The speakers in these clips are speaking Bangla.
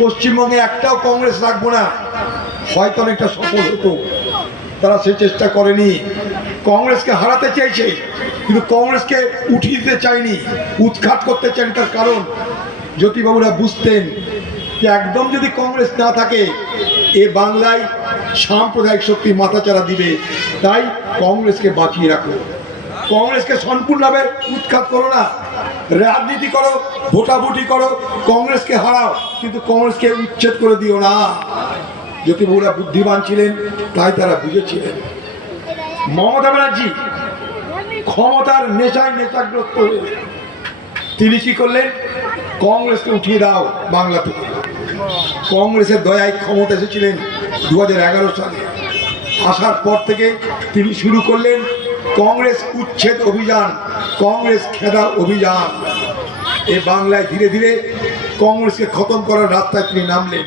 পশ্চিমবঙ্গে একটাও কংগ্রেস রাখবো না, হয়তো অনেকটা সফল হতো। তারা সে চেষ্টা করেনি। কংগ্রেসকে হারাতে চাইছে, কিন্তু কংগ্রেসকে উঠিয়ে দিতে চায়নি, উৎখাত করতে চায়নি। তার কারণ জ্যোতিবাবুরা বুঝতেন যে একদম যদি কংগ্রেস না থাকে এ বাংলায় সাম্প্রদায়িক শক্তি মাথাচাড়া দিবে। তাই কংগ্রেসকে বাঁচিয়ে রাখো, কংগ্রেসকে সম্পূর্ণভাবে উৎখাত করো না, রাজনীতি করো, ভোটাভুটি করো, কংগ্রেসকে হারাও, কিন্তু কংগ্রেসকে উচ্ছেদ করে দিও না। জ্যোতিবাবুরা বুদ্ধিমান ছিলেন, তাই তারা বুঝেছিলেন। মমতা ব্যানার্জি ক্ষমতার নেশায় নেশাগ্রস্ত হয়ে তিনি কি করলেন? কংগ্রেসকে উঠিয়ে দাও বাংলা থেকে। কংগ্রেসের দয়ায় ক্ষমতা এসেছিলেন 2011 সালে। আসার পর থেকে তিনি শুরু করলেন কংগ্রেস উচ্ছেদ অভিযান, কংগ্রেস খেদা অভিযান। এ বাংলায় ধীরে ধীরে কংগ্রেসকে খতম করার রাস্তায় তিনি নামলেন।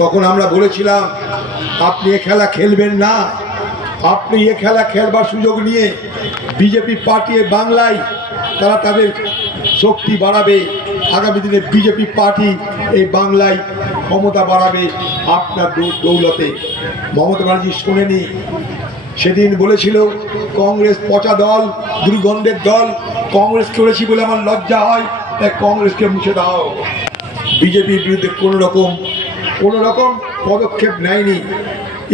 তখন আমরা বলেছিলাম আপনি এ খেলা খেলবেন না, আপনি এ খেলা খেলবার সুযোগ নিয়ে বিজেপি পার্টি বাংলায় তারা তাদের শক্তি বাড়াবে। আগামী দিনে বিজেপি পার্টি এই বাংলায় ক্ষমতা বাড়াবে আপনার দৌলতে। মমতা ব্যানার্জি শোনেনি। সেদিন বলেছিল কংগ্রেস পচা দল, দুর্গন্ধের দল, কংগ্রেস করেছি বলে আমার লজ্জা হয়, তাই কংগ্রেসকে মুছে দাও। বিজেপির বিরুদ্ধে কোনো রকম পদক্ষেপ নেয়নি।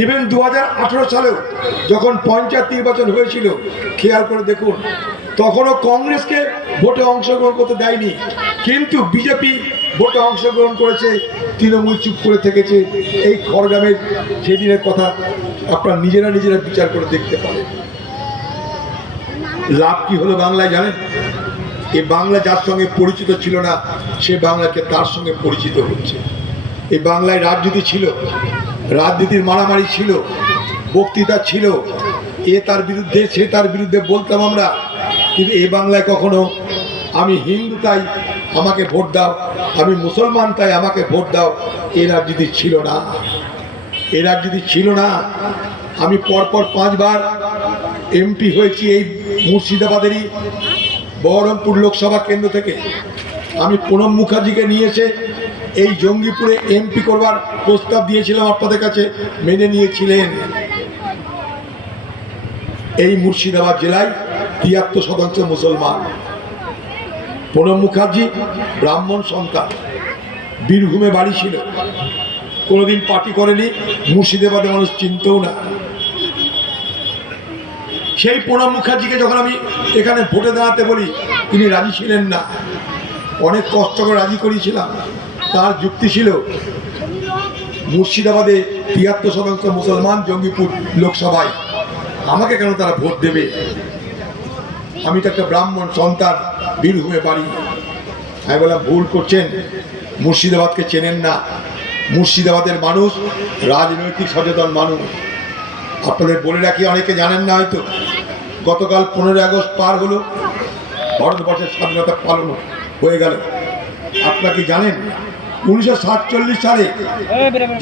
ইভেন 2018 সালেও যখন পঞ্চায়েত নির্বাচন হয়েছিল, খেয়াল করে দেখুন, তখনও কংগ্রেসকে ভোটে অংশগ্রহণ করতে দেয়নি, কিন্তু বিজেপি ভোটে অংশগ্রহণ করেছে, তৃণমূল চুপ করে থেকেছে। এই খড়গ্রামের সেদিনের কথা আপনারা নিজেরা বিচার করে দেখতে পারেন। লাভ কি হলো বাংলায় জানেন? এই বাংলা যার সঙ্গে পরিচিত ছিল না, সে বাংলাকে তার সঙ্গে পরিচিত হচ্ছে। এই বাংলায় রাজনীতি ছিল, রাজনীতির মারামারি ছিল, বক্তৃতা ছিল, এ তার বিরুদ্ধে সে তার বিরুদ্ধে বলতাম আমরা। কিন্তু এই বাংলায় কখনো আমি হিন্দু তাই আমাকে ভোট দাও, আমি মুসলমান তাই আমাকে ভোট দাও, এ রাজনীতি ছিল না, এ রাজনীতি ছিল না। আমি পরপর 5 বার এমপি হয়েছি এই মুর্শিদাবাদেরই বহরমপুর লোকসভা কেন্দ্র থেকে। আমি প্রণব মুখার্জিকে নিয়ে এসে এই জঙ্গিপুরে এমপি করবার প্রস্তাব দিয়েছিলাম, আপনাদের কাছে মেনে নিয়েছিলেন। এই মুর্শিদাবাদ জেলায় 73% মুসলমান। প্রণব মুখার্জি ব্রাহ্মণ সন্তান, বীরভূমে বাড়ি ছিল, কোনোদিন পার্টি করেনি, মুর্শিদাবাদে মানুষ চিনতেও না। সেই প্রণব মুখার্জিকে যখন আমি এখানে ভোটে দাঁড়াতে বলি, তিনি রাজি ছিলেন না। অনেক কষ্ট করে রাজি করিয়েছিলাম। তার যুক্তি ছিল মুর্শিদাবাদে 73% মুসলমান, জঙ্গিপুর লোকসভায় আমাকে কেন তারা ভোট দেবে? আমি তো একটা ব্রাহ্মণ সন্তান, বীরভূমে বাড়ি। আমি বললাম ভুল করছেন, মুর্শিদাবাদকে চেনেন না। মুর্শিদাবাদের মানুষ রাজনৈতিক সচেতন মানুষ। আপনাদের বলে রাখি, অনেকে জানেন না হয়তো, গতকাল 15 আগস্ট পার হলো, ভারতবর্ষের স্বাধীনতা পালন হয়ে গেল। আপনারা কি জানেন 1947 সালে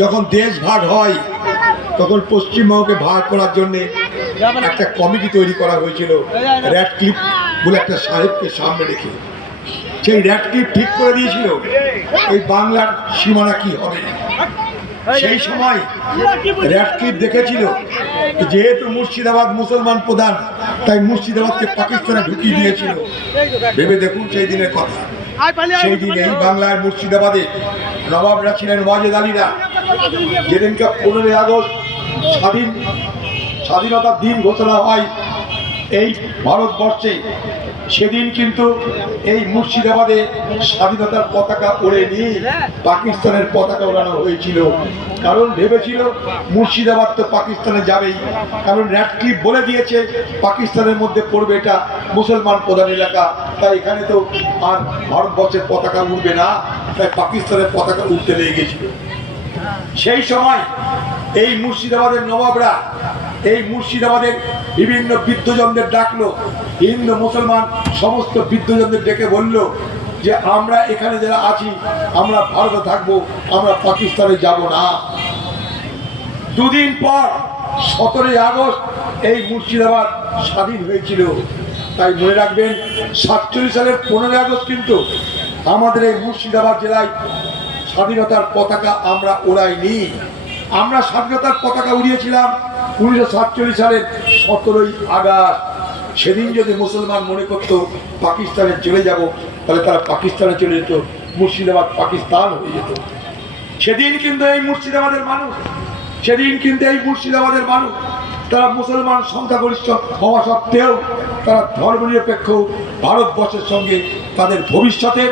যখন দেশ ভাগ হয়, তখন পশ্চিমবঙ্গকে ভাগ করার জন্যে একটা কমিটি তৈরি করা হয়েছিল, র্যাডক্লিফ বলে একটা সাহেবকে সামনে রেখে। সেই র্যাডক্লিফ ঠিক করে দিয়েছিল এই বাংলার সীমানা কি হবে। সেই সময় র্যাডক্লিফ দেখেছিল যেহেতু মুর্শিদাবাদ মুসলমান প্রধান, তাই মুর্শিদাবাদকে পাকিস্তানে ঢুকিয়ে দিয়েছিল। ভেবে দেখুন সেই দিনের কথা। সেই দিন এই বাংলার মুর্শিদাবাদে নবাবরা ছিলেন ওয়াজেদ আলীরা। যেদিনকে 15 আগস্ট স্বাধীনতার দিন ঘোষণা হয় এই ভারতবর্ষে, সেদিন কিন্তু এই মুর্শিদাবাদে স্বাধীনতার পতাকা ওড়ে নিয়ে পাকিস্তানের পতাকা ওড়ানো হয়েছিল। কারণ ভেবেছিল মুর্শিদাবাদ তো পাকিস্তানে যাবেই, কারণ র্যাডক্লিফ বলে দিয়েছে পাকিস্তানের মধ্যে পড়বে, এটা মুসলমান প্রধান এলাকা, তাই এখানে তো আর ভারতবর্ষের পতাকা উঠবে না, তাই পাকিস্তানের পতাকা উঠতে লেগে গেছিল। সেই সময় এই মুর্শিদাবাদের নবাবরা এই মুর্শিদাবাদের বিভিন্ন বৃদ্ধজনদের ডাকলো, হিন্দু মুসলমান সমস্ত বৃদ্ধজনদের ডেকে বলল যে আমরা এখানে যারা আছি আমরা ভারতে থাকবো, আমরা পাকিস্তানে যাব না। 2 দিন পর 17 আগস্ট এই মুর্শিদাবাদ স্বাধীন হয়েছিল। তাই মনে রাখবেন 47 সালের 15 আগস্ট কিন্তু আমাদের এই মুর্শিদাবাদ জেলায় স্বাধীনতার পতাকা আমরা ওড়াইনি। আমরা স্বাধীনতার পতাকা উড়িয়েছিলাম 1947 সালের 17ই আগস্ট। সেদিন যদি মুসলমান মনে করত পাকিস্তানে চলে যাব, তাহলে তারা পাকিস্তানে চলে যেত, মুর্শিদাবাদ পাকিস্তান হয়ে যেত। সেদিন কিন্তু এই মুর্শিদাবাদের মানুষ তারা মুসলমান সংখ্যাগরিষ্ঠ হওয়া সত্ত্বেও তারা ধর্মনিরপেক্ষ ভারতবর্ষের সঙ্গে তাদের ভবিষ্যতের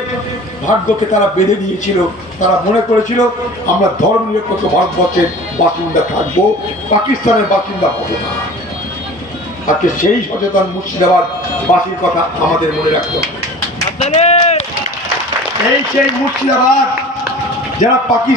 ভাগ্যকে তারা বেঁধে দিয়েছিল। তারা মনে করেছিল আমরা ধর্মনিরপেক্ষ ভারতবর্ষের বাসিন্দা থাকবো, পাকিস্তানের বাসিন্দা হব না। আজকে সেই সচেতন মুর্শিদাবাদ বাসীর কথা আমাদের মনে রাখতে হবে। এই সেই মুর্শিদাবাদ যারা পাকিস্তান